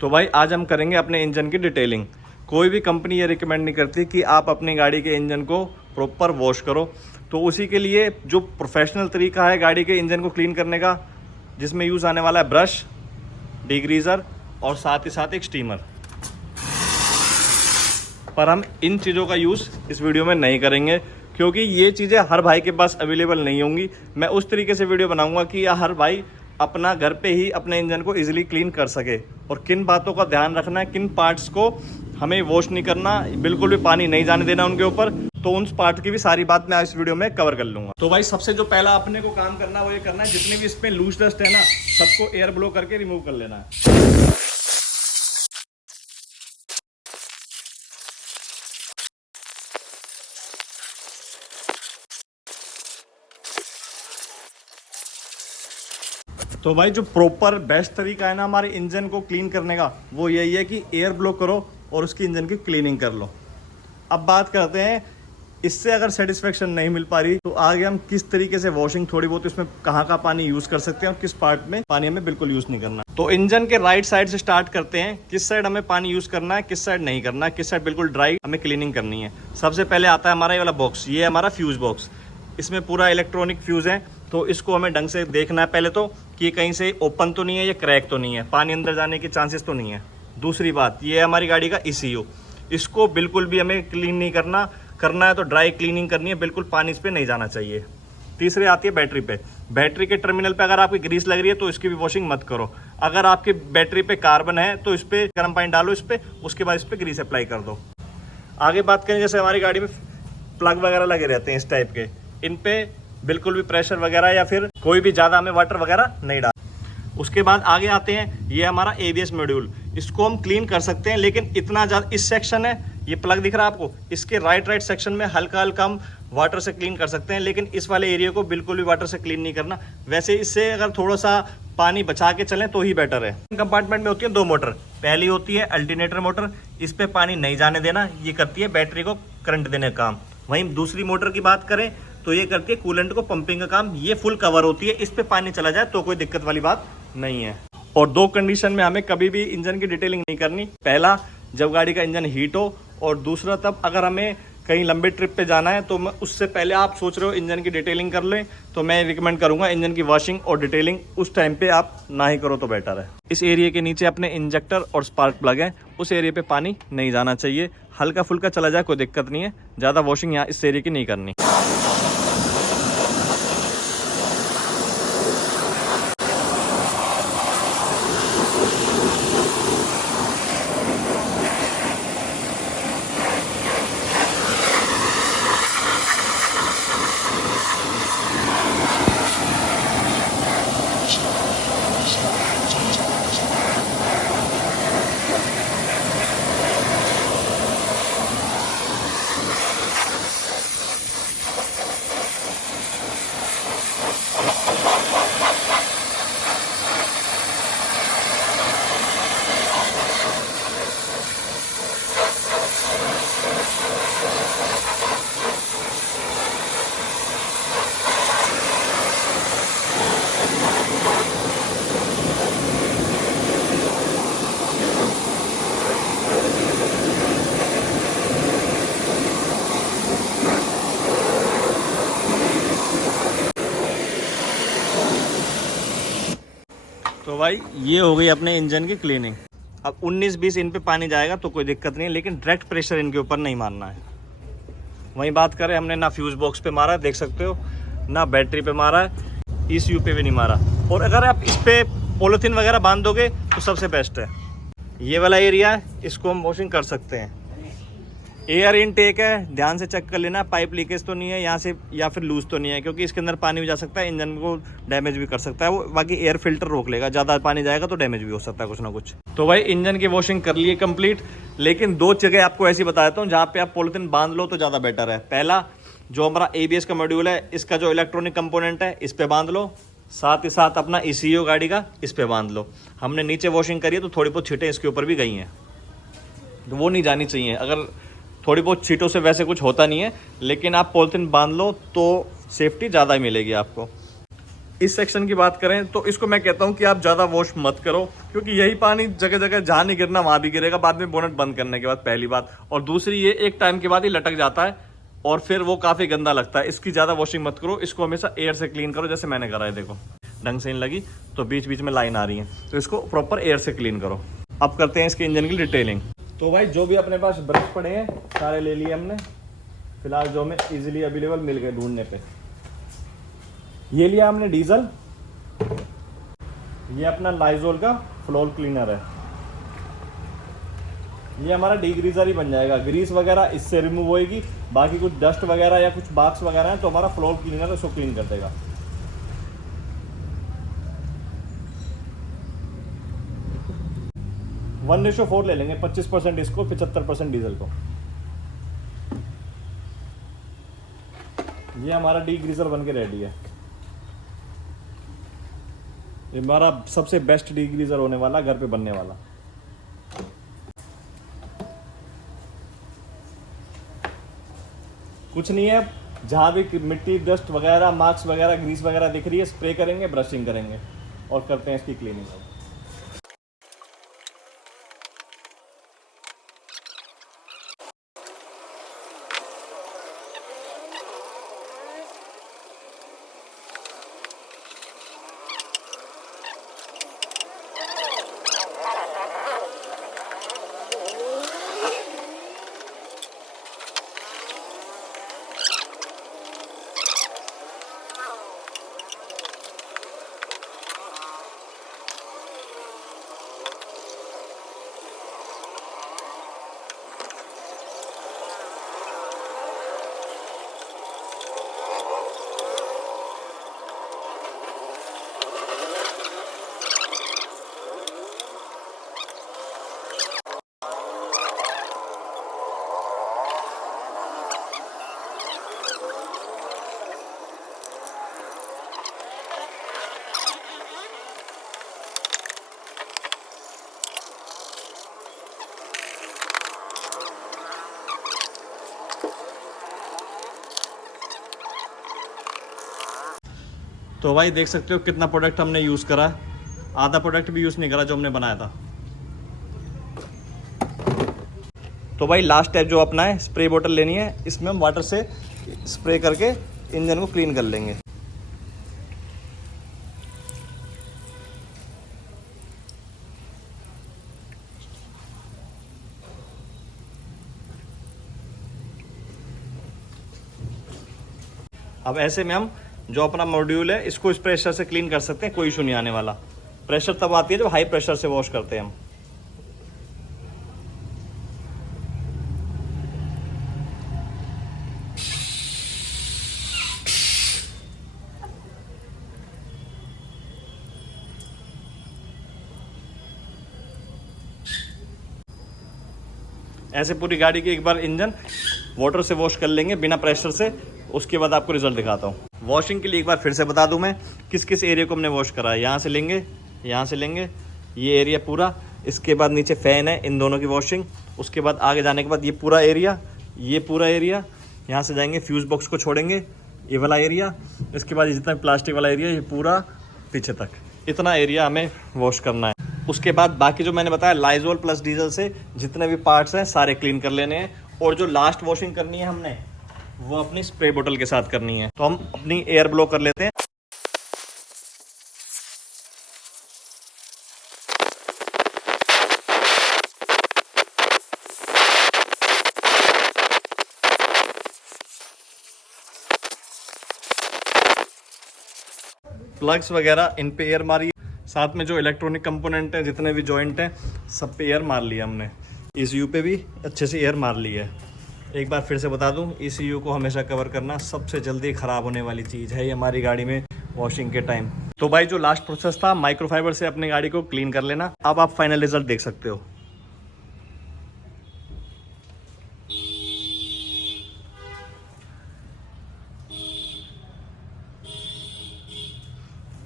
तो भाई आज हम करेंगे अपने इंजन की डिटेलिंग। कोई भी कंपनी ये रिकमेंड नहीं करती कि आप अपनी गाड़ी के इंजन को प्रॉपर वॉश करो। तो उसी के लिए जो प्रोफेशनल तरीका है गाड़ी के इंजन को क्लीन करने का, जिसमें यूज़ आने वाला है ब्रश, डिग्रीज़र और साथ ही साथ एक स्टीमर। पर हम इन चीज़ों का यूज़ इस वीडियो में नहीं करेंगे क्योंकि ये चीज़ें हर भाई के पास अवेलेबल नहीं होंगी। मैं उस तरीके से वीडियो बनाऊंगा कि हर भाई अपना घर पे ही अपने इंजन को इजीली क्लीन कर सके। और किन बातों का ध्यान रखना है, किन पार्ट्स को हमें वॉश नहीं करना, बिल्कुल भी पानी नहीं जाने देना उनके ऊपर, तो उन पार्ट की भी सारी बात मैं इस वीडियो में कवर कर लूँगा। तो भाई सबसे जो पहला अपने को काम करना है वो ये करना है, जितने भी इसमें लूज डस्ट है ना, सबको एयर ब्लो करके रिमूव कर लेना है। तो भाई जो प्रॉपर बेस्ट तरीका है ना हमारे इंजन को क्लीन करने का, वो यही है कि एयर ब्लो करो और उसकी इंजन की क्लीनिंग कर लो। अब बात करते हैं, इससे अगर सेटिस्फेक्शन नहीं मिल पा रही तो आगे हम किस तरीके से वॉशिंग थोड़ी बहुत उसमें कहाँ का पानी यूज़ कर सकते हैं और किस पार्ट में पानी हमें बिल्कुल यूज़ नहीं करना। तो इंजन के राइट साइड से स्टार्ट करते हैं, किस साइड हमें पानी यूज़ करना है, किस साइड नहीं करना है, किस साइड बिल्कुल ड्राई हमें क्लीनिंग करनी है। सबसे पहले आता है हमारा ये वाला बॉक्स, ये है हमारा फ्यूज़ बॉक्स। इसमें पूरा इलेक्ट्रॉनिक फ्यूज़ है, तो इसको हमें ढंग से देखना है पहले तो कि कहीं से ओपन तो नहीं है या क्रैक तो नहीं है, पानी अंदर जाने के चांसेस तो नहीं है। दूसरी बात, ये है हमारी गाड़ी का ECU, इसको बिल्कुल भी हमें क्लीन नहीं करना है तो ड्राई क्लीनिंग करनी है, बिल्कुल पानी इस पर नहीं जाना चाहिए। तीसरी आती है बैटरी पे। बैटरी के टर्मिनल पे अगर आपकी ग्रीस लग रही है तो इसकी भी वॉशिंग मत करो। अगर आपकी बैटरी पे कार्बन है तो इस पर गर्म पानी डालो, इस पर, उसके बाद इस पर ग्रीस अप्लाई कर दो। आगे बात करें, जैसे हमारी गाड़ी में प्लग वगैरह लगे रहते हैं इस टाइप के, इन पे बिल्कुल भी प्रेशर वगैरह या फिर कोई भी ज़्यादा हमें वाटर वगैरह नहीं डाल। उसके बाद आगे आते हैं, ये हमारा ABS मॉड्यूल, इसको हम क्लीन कर सकते हैं, लेकिन इतना ज़्यादा इस सेक्शन है, ये प्लग दिख रहा है आपको, इसके राइट सेक्शन में हल्का हल्का हम वाटर से क्लीन कर सकते हैं, लेकिन इस वाले एरिया को बिल्कुल भी वाटर से क्लीन नहीं करना। वैसे इससे अगर थोड़ा सा पानी बचा के चलें तो ही बेटर है। कंपार्टमेंट में होती है 2 मोटर, पहली होती है अल्टरनेटर मोटर, इस पर पानी नहीं जाने देना, ये करती है बैटरी को करंट देने का काम। वहीं दूसरी मोटर की बात करें तो ये करती है कूलेंट को पंपिंग का काम, ये फुल कवर होती है, इस पे पानी चला जाए तो कोई दिक्कत वाली बात नहीं है। और 2 कंडीशन में हमें कभी भी इंजन की डिटेलिंग नहीं करनी। पहला, जब गाड़ी का इंजन हीट हो, और दूसरा तब अगर हमें कहीं लंबे ट्रिप पे जाना है तो उससे पहले आप सोच रहे हो इंजन की डिटेलिंग कर लें, तो मैं रिकमेंड करूंगा इंजन की वॉशिंग और डिटेलिंग उस टाइम पे आप ना ही करो तो बेटर है। इस एरिया के नीचे अपने इंजेक्टर और स्पार्क प्लग है, उस एरिया पे पानी नहीं जाना चाहिए, हल्का फुल्का चला जाए कोई दिक्कत नहीं है, ज़्यादा वॉशिंग यहाँ इस एरिया की नहीं करनी। तो भाई ये हो गई अपने इंजन की क्लीनिंग। अब 19-20 इन पे पानी जाएगा तो कोई दिक्कत नहीं है, लेकिन डायरेक्ट प्रेशर इनके ऊपर नहीं मारना है। वहीं बात करें, हमने ना फ्यूज़ बॉक्स पे मारा है, देख सकते हो, ना बैटरी पे मारा है, ECU पे भी नहीं मारा। और अगर आप इस पे पॉलीथीन वगैरह बांध दोगे तो सबसे बेस्ट है। ये वाला एरिया है, इसको हम वॉशिंग कर सकते हैं। एयर इनटेक है, ध्यान से चेक कर लेना पाइप लीकेज तो नहीं है यहाँ से, या फिर लूज तो नहीं है, क्योंकि इसके अंदर पानी भी जा सकता है, इंजन को डैमेज भी कर सकता है वो। बाकी एयर फिल्टर रोक लेगा, ज़्यादा पानी जाएगा तो डैमेज भी हो सकता है कुछ ना कुछ। तो भाई इंजन की वॉशिंग कर लिए कंप्लीट, लेकिन 2 जगह आपको ऐसी बता देता हूँ जहाँ पे आप पॉलीथीन बांध लो तो ज़्यादा बेटर है। पहला, जो हमारा ABS का मॉड्यूल है, इसका जो इलेक्ट्रॉनिक कंपोनेंट है, इस पर बांध लो, साथ ही साथ अपना ECU गाड़ी का इस पर बांध लो। हमने नीचे वॉशिंग करी है तो थोड़ी बहुत छीटें इसके ऊपर भी गई हैं, तो वो नहीं जानी चाहिए। अगर थोड़ी बहुत छीटों से वैसे कुछ होता नहीं है, लेकिन आप पॉलीथीन बांध लो तो सेफ्टी ज़्यादा ही मिलेगी आपको। इस सेक्शन की बात करें तो इसको मैं कहता हूं कि आप ज़्यादा वॉश मत करो, क्योंकि यही पानी जगह जगह जहाँ नहीं गिरना वहाँ भी गिरेगा बाद में बोनट बंद करने के बाद, पहली बात। और दूसरी ये एक टाइम के बाद ही लटक जाता है और फिर वो काफ़ी गंदा लगता है। इसकी ज़्यादा वॉशिंग मत करो, इसको हमेशा एयर से क्लीन करो, जैसे मैंने करा है। देखो ढंग से नहीं लगी तो बीच बीच में लाइन आ रही है, तो इसको प्रॉपर एयर से क्लीन करो। अब करते हैं इसके इंजन की डिटेलिंग। तो भाई जो भी अपने पास ब्रश पड़े हैं सारे ले लिए हमने, फिलहाल जो हमें इजीली अवेलेबल मिल गए ढूंढने पे। ये लिया हमने डीजल, ये अपना लाइजोल का फ्लोर क्लीनर है। ये हमारा डीग्रीजर ही बन जाएगा, ग्रीस वगैरह इससे रिमूव होएगी, बाकी कुछ डस्ट वगैरह या कुछ बाक्स वगैरह है तो हमारा फ्लोर क्लीनर उसको क्लीन कर देगा। 1:4 ले लेंगे, 25% इसको 75% डीजल को। ये हमारा डीग्रीजर बन के रेडी है। ये हमारा सबसे बेस्ट डीग्रीजर होने वाला, घर पे बनने वाला। कुछ नहीं है, जहाँ भी मिट्टी डस्ट वगैरह मार्क्स वगैरह ग्रीस वगैरह दिख रही है स्प्रे करेंगे, ब्रशिंग करेंगे और करते हैं इसकी क्लीनिंग। तो भाई देख सकते हो कितना प्रोडक्ट हमने यूज़ करा है, आधा प्रोडक्ट भी यूज़ नहीं करा जो हमने बनाया था। तो भाई लास्ट स्टेप जो अपना है, स्प्रे बोतल लेनी है, इसमें हम वाटर से स्प्रे करके इंजन को क्लीन कर लेंगे। अब ऐसे में हम जो अपना मॉड्यूल है इसको इस प्रेशर से क्लीन कर सकते हैं, कोई इशू नहीं आने वाला। प्रेशर तब आती है जब हाई प्रेशर से वॉश करते हैं हम। ऐसे पूरी गाड़ी की एक बार इंजन वाटर से वॉश कर लेंगे बिना प्रेशर से, उसके बाद आपको रिजल्ट दिखाता हूँ। वॉशिंग के लिए एक बार फिर से बता दूं मैं किस किस एरिया को हमने वॉश करा है। यहाँ से लेंगे, यहाँ से लेंगे ये एरिया पूरा, इसके बाद नीचे फ़ैन है, इन दोनों की वॉशिंग। उसके बाद आगे जाने के बाद ये पूरा एरिया, ये पूरा एरिया, यहाँ से जाएंगे फ्यूज़ बॉक्स को छोड़ेंगे, ये वाला एरिया। इसके बाद जितना प्लास्टिक वाला एरिया ये पूरा पीछे तक, इतना एरिया हमें वॉश करना है। उसके बाद बाकी जो मैंने बताया लाइजोल प्लस डीजल से जितने भी पार्ट्स हैं सारे क्लीन कर लेने हैं। और जो लास्ट वॉशिंग करनी है हमने वो अपनी स्प्रे बोतल के साथ करनी है। तो हम अपनी एयर ब्लो कर लेते हैं। प्लग्स वगैरह इन पे एयर मारी, साथ में जो इलेक्ट्रॉनिक कंपोनेंट हैं जितने भी जॉइंट हैं सब पे एयर मार लिया हमने। ECU पे भी अच्छे से एयर मार ली है। एक बार फिर से बता दूं, ECU को हमेशा कवर करना सबसे जल्दी ख़राब होने वाली चीज़ है ये हमारी गाड़ी में वॉशिंग के टाइम। तो भाई जो लास्ट प्रोसेस था माइक्रोफाइबर से अपनी गाड़ी को क्लीन कर लेना। अब आप फाइनल रिजल्ट देख सकते हो।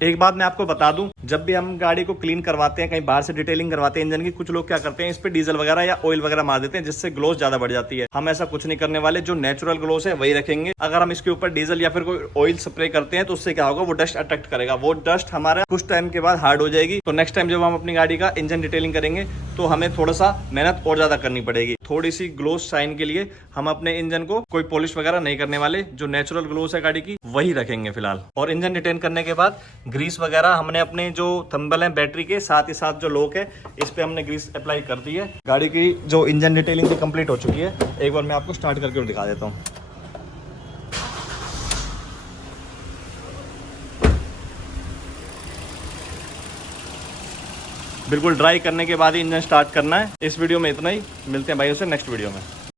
एक बात मैं आपको बता दूं, जब भी हम गाड़ी को क्लीन करवाते हैं, कहीं बाहर से डिटेलिंग करवाते हैं इंजन की, कुछ लोग क्या करते हैं, इस पे डीजल वगैरह या ऑयल वगैरह मार देते हैं, जिससे ग्लोस ज्यादा बढ़ जाती है। हम ऐसा कुछ नहीं करने वाले, जो नेचुरल ग्लोस है वही रखेंगे। अगर हम इसके ऊपर डीजल या फिर कोई ऑयल स्प्रे करते हैं तो उससे क्या होगा, वो डस्ट अट्रैक्ट करेगा, वो डस्ट हमारा कुछ टाइम के बाद हार्ड हो जाएगी। तो नेक्स्ट टाइम जब हम अपनी गाड़ी का इंजन डिटेलिंग करेंगे तो हमें थोड़ा सा मेहनत और ज्यादा करनी पड़ेगी। थोड़ी सी ग्लोस शाइन के लिए हम अपने इंजन को कोई पॉलिश वगैरह नहीं करने वाले, जो नेचुरल ग्लोस है गाड़ी की वही रखेंगे फिलहाल। और इंजन डिटेन करने के बाद ग्रीस वगैरह हमने अपने जो थंबल है बैटरी के साथ ही साथ जो लॉक है इस पे हमने ग्रीस अप्लाई कर दी है। गाड़ी की जो इंजन डिटेलिंग भी कंप्लीट हो चुकी है। एक बार मैं आपको स्टार्ट करके और दिखा देता हूँ। बिल्कुल ड्राई करने के बाद ही इंजन स्टार्ट करना है। इस वीडियो में इतना ही, मिलते हैं भाई उससे नेक्स्ट वीडियो में।